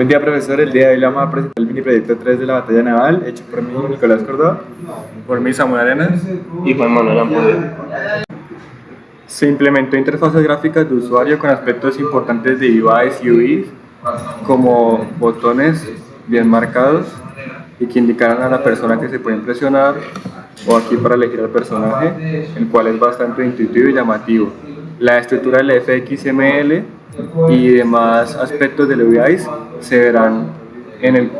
Buen día, profesor. El día de hoy le vamos a presentar el mini proyecto 3 de la batalla naval, hecho por mí, Nicolás Córdoba. Por mí, Samuel Arenas. Y Juan Manuel Ampudia. Se implementó interfaces gráficas de usuario con aspectos importantes de UIs y UIs, como botones bien marcados y que indicaran a la persona que se puede presionar, o aquí para elegir al personaje, el cual es bastante intuitivo y llamativo. La estructura del FXML y demás aspectos del UIs se verán en el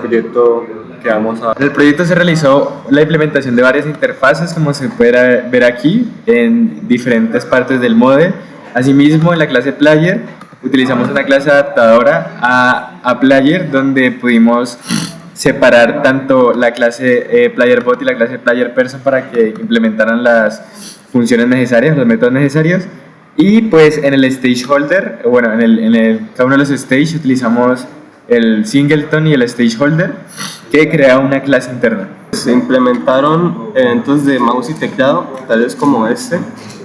proyecto que vamos a... En el proyecto se realizó la implementación de varias interfaces, como se puede ver aquí, en diferentes partes del model. Asimismo, en la clase Player utilizamos una clase adaptadora a Player, donde pudimos separar tanto la clase PlayerBot y la clase PlayerPerson para que implementaran las funciones necesarias, los métodos necesarios. Y pues en el Stageholder, bueno, cada uno de los stage utilizamos el singleton y el stageholder, que crea una clase interna. Se implementaron eventos de mouse y teclado, tales como este,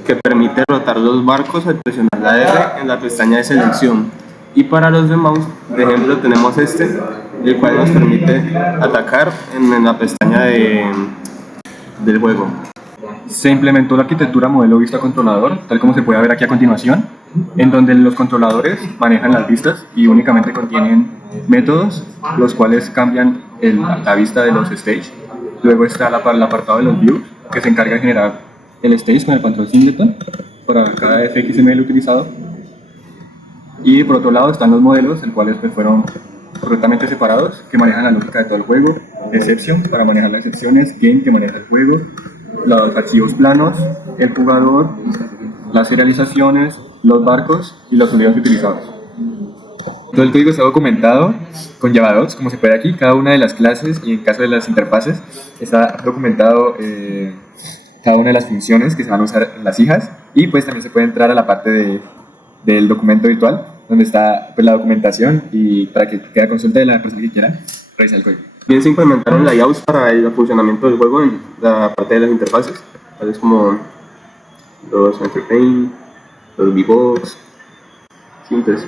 que permite rotar los barcos al presionar la R en la pestaña de selección. Y para los de mouse, de ejemplo, tenemos este, el cual nos permite atacar en la pestaña del juego. Se implementó la arquitectura modelo vista controlador, tal como se puede ver aquí a continuación, en donde los controladores manejan las vistas y únicamente contienen métodos, los cuales cambian la vista de los stage. Luego está el apartado de los views, que se encarga de generar el stage con el control singleton para cada FXML utilizado. Y por otro lado están los modelos, los cuales pues fueron correctamente separados, que manejan la lógica de todo el juego, exception para manejar las excepciones, game que maneja el juego, los archivos planos, el jugador, las serializaciones, los barcos y los sonidos utilizados. Todo el código está documentado con Javadocs, como se puede ver aquí. Cada una de las clases y en caso de las interfaces está documentado cada una de las funciones que se van a usar en las hijas, y pues también se puede entrar a la parte del documento virtual donde está pues, la documentación, y para que quede a consulta de la persona que quiera revisar el código. Bien, se implementaron layouts para el funcionamiento del juego en la parte de las interfaces, tales como los Entertain, los VBox, entonces,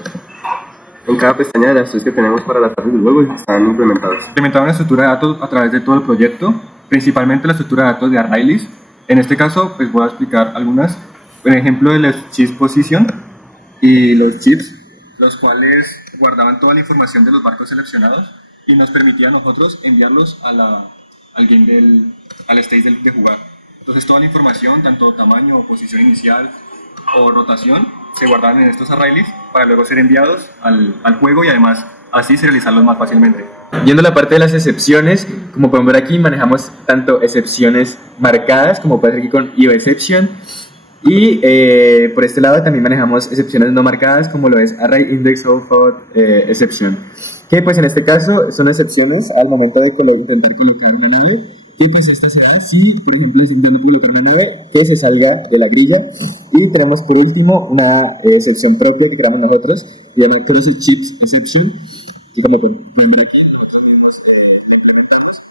en cada pestaña de las tres que tenemos para las partes del juego están implementadas. Implementaron la estructura de datos a través de todo el proyecto, principalmente la estructura de datos de ArrayList. En este caso, pues voy a explicar algunas. Por ejemplo, de los chips position y los chips, los cuales guardaban toda la información de los barcos seleccionados y nos permitía a nosotros enviarlos al stage de jugar. Entonces toda la información, tanto tamaño o posición inicial o rotación, se guardaban en estos ArrayList para luego ser enviados al juego, y además así serializarlos más fácilmente. Yendo a la parte de las excepciones, como pueden ver aquí, manejamos tanto excepciones marcadas, como puede ser aquí con IOException, y por este lado también manejamos excepciones no marcadas, como lo es ArrayIndexOfException, que pues en este caso son excepciones al momento de intentar colocar una nave, que pues esta se da si, por ejemplo, se intenta colocar una nave que se salga de la grilla. Y tenemos por último una excepción propia que creamos nosotros, llamada Cross Chips Exception, que como pueden ver aquí, nosotros mismos la implementamos,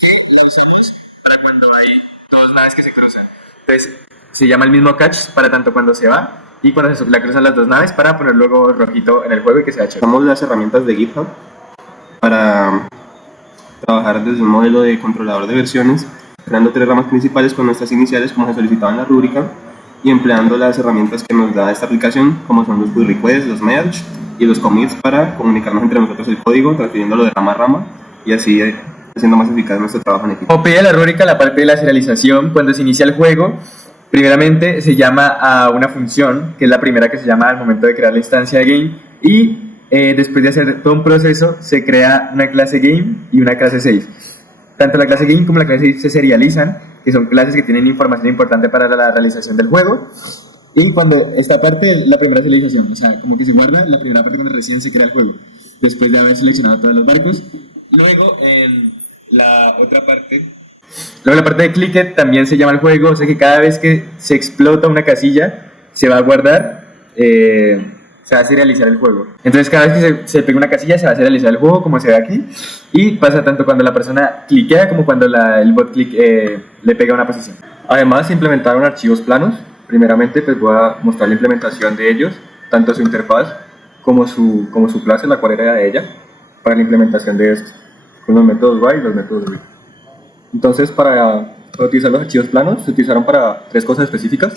que la usamos para cuando hay dos naves que se cruzan. Entonces se llama el mismo catch para tanto cuando se va y cuando se la cruzan las dos naves, para poner luego rojito en el juego y que sea chévere. Usamos las herramientas de GitHub para trabajar desde un modelo de controlador de versiones, creando tres ramas principales con nuestras iniciales como se solicitaba en la rúbrica, y empleando las herramientas que nos da esta aplicación, como son los pull requests, los merge y los commits, para comunicarnos entre nosotros el código, transfiriéndolo de rama a rama, y así haciendo más eficaz nuestro trabajo en equipo. Como pide la rúbrica, la parte de la serialización, cuando se inicia el juego, primeramente se llama a una función, que es la primera que se llama al momento de crear la instancia de game, y después de hacer todo un proceso, se crea una clase game y una clase save. Tanto la clase game como la clase save se serializan, que son clases que tienen información importante para la realización del juego. Y cuando esta parte, la primera serialización, o sea, como que se guarda la primera parte cuando recién se crea el juego, después de haber seleccionado todos los barcos. Luego, en la otra parte, luego la parte de clicket también se llama el juego, o sea que cada vez que se explota una casilla, se va a guardar, se va a serializar el juego. Entonces cada vez que se pega una casilla, se va a serializar el juego, como se ve aquí, y pasa tanto cuando la persona cliquea como cuando el bot le pega una posición. Además se implementaron archivos planos. Primeramente pues voy a mostrar la implementación de ellos, tanto su interfaz como su clase, la cual era de ella, para la implementación de esto, con los métodos while y los métodos read. Entonces, para utilizar los archivos planos, se utilizaron para 3 cosas específicas,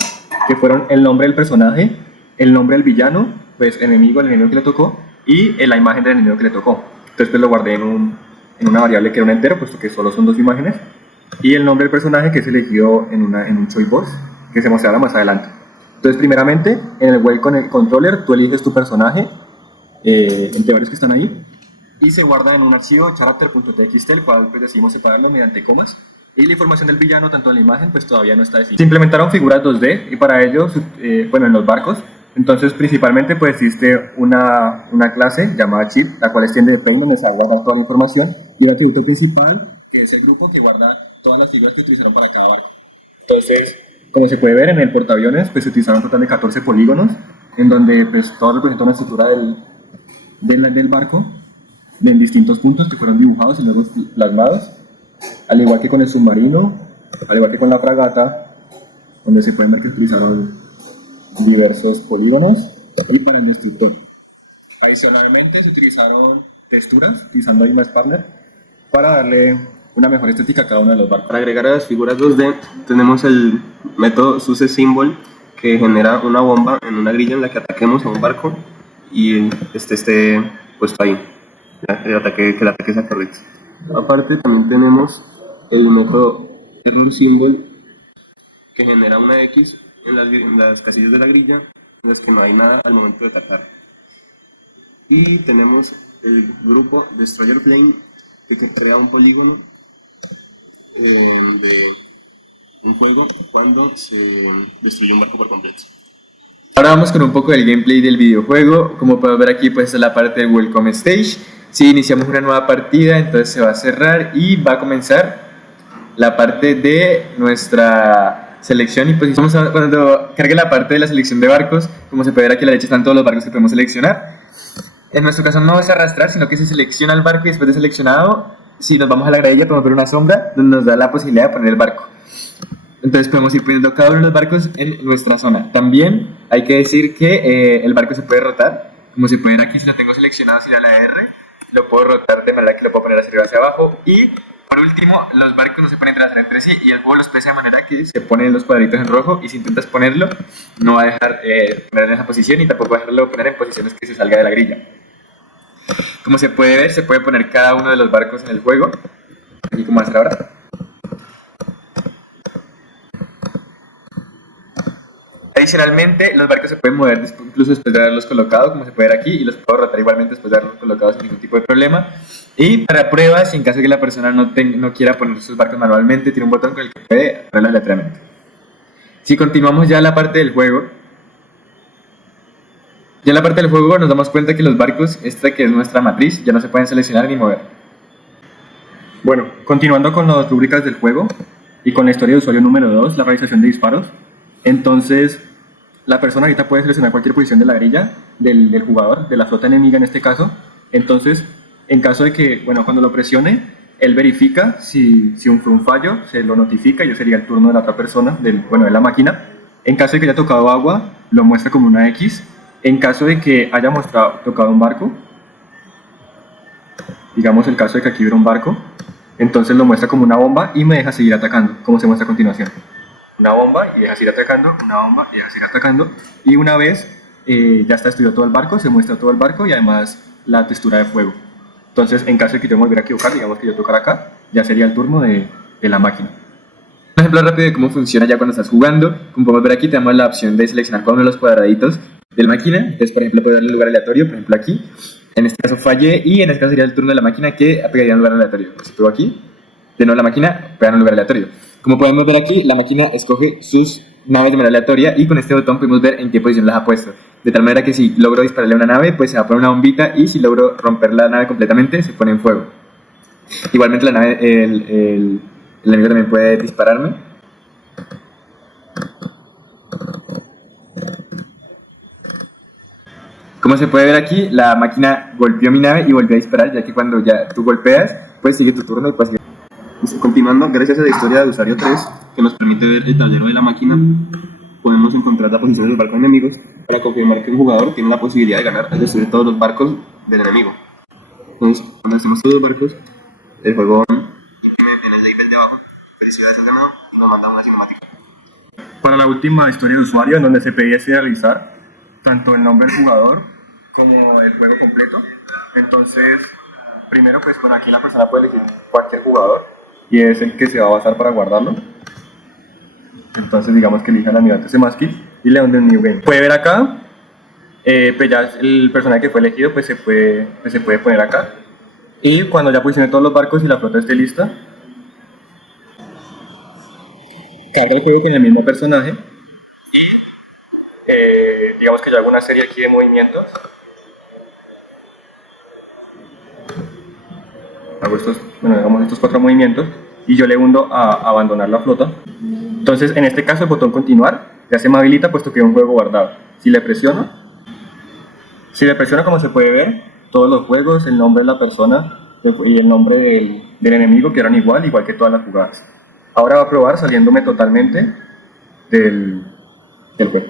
que fueron el nombre del personaje, el nombre del villano, pues el enemigo que le tocó, y la imagen del enemigo que le tocó. Entonces, pues lo guardé en una variable que era un entero, puesto que solo son 2 imágenes, y el nombre del personaje que es elegido en un choicebox, que se mostrará más adelante. Entonces, primeramente, en el while con el controller, tú eliges tu personaje, entre varios que están ahí, y se guarda en un archivo character.txt, el cual pues decidimos separarlo mediante comas. Y la información del villano, tanto en la imagen, pues todavía no está definida. Se implementaron figuras 2D, y para ello, bueno, en los barcos, entonces principalmente pues existe una clase llamada chip, la cual extiende de plane, donde se va a guardar toda la información, y el atributo principal, que es el grupo que guarda todas las figuras que utilizaron para cada barco. Entonces, como se puede ver en el portaaviones, pues se utilizaron un total de 14 polígonos, en donde pues todo representa una estructura del barco, en distintos puntos que fueron dibujados y luego plasmados, al igual que con el submarino, al igual que con la fragata, donde se pueden ver que se utilizaron diversos polígonos, y para el destructor. Adicionalmente se utilizaron texturas, utilizando Image Partner, para darle una mejor estética a cada uno de los barcos. Para agregar a las figuras 2D tenemos el método SuceSymbol, que genera una bomba en una grilla en la que ataquemos a un barco y esté puesto ahí, que el ataque sea correcto. Aparte también tenemos el método ErrorSymbol, que genera una X en las casillas de la grilla en las que no hay nada al momento de atacar. Y tenemos el grupo Destroyer Plane, que crea un polígono de un juego cuando se destruye un barco por completo. Ahora vamos con un poco del gameplay del videojuego. Como pueden ver aquí, pues esta es la parte del Welcome Stage. Si iniciamos una nueva partida, entonces se va a cerrar y va a comenzar la parte de nuestra selección y posición. Cuando cargue la parte de la selección de barcos, como se puede ver aquí a la derecha están todos los barcos que podemos seleccionar. En nuestro caso no es arrastrar, sino que se selecciona el barco y después de seleccionado, si nos vamos a la gradilla podemos ver una sombra donde nos da la posibilidad de poner el barco. Entonces podemos ir poniendo cada uno de los barcos en nuestra zona. También hay que decir que el barco se puede rotar, como se puede ver aquí, si lo tengo seleccionado, si le da la R, lo puedo rotar de manera que lo puedo poner hacia arriba hacia abajo. Y por último, los barcos no se pueden entrelazar entre sí y el juego los pesa de manera que se ponen los cuadritos en rojo, y si intentas ponerlo no va a dejar poner en esa posición y tampoco va a dejarlo poner en posiciones que se salga de la grilla. Como se puede ver, se puede poner cada uno de los barcos en el juego, aquí como hacer ahora. Adicionalmente, los barcos se pueden mover incluso después de haberlos colocado, como se puede ver aquí, y los puedo rotar igualmente después de haberlos colocado sin ningún tipo de problema. Y para pruebas, en caso de que la persona no quiera poner sus barcos manualmente, tiene un botón con el que puede ponerlos aleatoriamente. Si continuamos ya la parte del juego, nos damos cuenta que los barcos, esta que es nuestra matriz, ya no se pueden seleccionar ni mover. Bueno, continuando con las rúbricas del juego y con la historia de usuario número 2, la realización de disparos. Entonces, la persona ahorita puede seleccionar cualquier posición de la grilla del jugador, de la flota enemiga en este caso. Entonces, en caso de que, bueno, cuando lo presione, él verifica si fue un fallo, se lo notifica y ya sería el turno de la otra persona, de la máquina. En caso de que haya tocado agua, lo muestra como una X. En caso de que haya tocado un barco, digamos el caso de que aquí hubiera un barco, entonces lo muestra como una bomba y me deja seguir atacando, como se muestra a continuación. Una bomba y deja seguir atacando, una bomba y deja seguir atacando, y una vez ya está destruido todo el barco, se muestra todo el barco y además la textura de fuego. Entonces, en caso de que yo me volviera a equivocar, digamos que yo tocara acá, ya sería el turno de la máquina. Un ejemplo rápido de cómo funciona ya cuando estás jugando. Como podemos ver aquí, tenemos la opción de seleccionar cada uno de los cuadraditos de la máquina. Entonces, por ejemplo, puedo darle un lugar aleatorio, por ejemplo aquí. En este caso fallé y en este caso sería el turno de la máquina que pegaría un lugar aleatorio. Si pego aquí, de nuevo la máquina pega un lugar aleatorio. Como podemos ver aquí, la máquina escoge sus naves de manera aleatoria y con este botón podemos ver en qué posición las ha puesto. De tal manera que si logro dispararle a una nave, pues se va a poner una bombita, y si logro romper la nave completamente, se pone en fuego. Igualmente la nave, el enemigo también puede dispararme. Como se puede ver aquí, la máquina golpeó mi nave y volvió a disparar, ya que cuando ya tú golpeas, pues sigue tu turno y puedes seguir. Continuando, gracias a la historia de usuario 3, que nos permite ver el tablero de la máquina, podemos encontrar la posición de los barcos enemigos para confirmar que un jugador tiene la posibilidad de ganar al destruir todos los barcos del enemigo. Entonces, cuando hacemos todos los barcos, el juego implementa el event de abajo. Felicidades a Samuel y nos manda una cinemática. Para la última historia de usuario, en donde se pedía realizar tanto el nombre del jugador como el juego completo. Entonces, primero pues por aquí la persona puede elegir cualquier jugador y es el que se va a basar para guardarlo. Entonces digamos que elija el almirante Semaskil y le dan New Game. Puede ver acá, pues ya el personaje que fue elegido pues se puede poner acá. Y cuando ya posicione todos los barcos y la flota esté lista, carga el juego con el mismo personaje. Digamos que yo hago una serie aquí de movimientos. Hagamos estos 4 movimientos y yo le hundo a abandonar la flota. Entonces, en este caso, el botón continuar ya se me habilita puesto que es un juego guardado. Si le presiono, como se puede ver, todos los juegos, el nombre de la persona y el nombre del enemigo quedan igual que todas las jugadas. Ahora va a probar saliéndome totalmente del juego.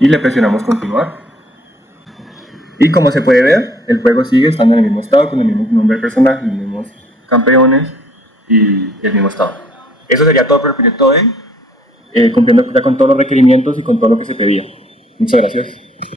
Y le presionamos continuar. Y como se puede ver, el juego sigue estando en el mismo estado, con el mismo nombre del personaje, los mismos campeones y el mismo estado. Eso sería todo por el proyecto hoy, cumpliendo ya con todos los requerimientos y con todo lo que se pedía. Muchas gracias.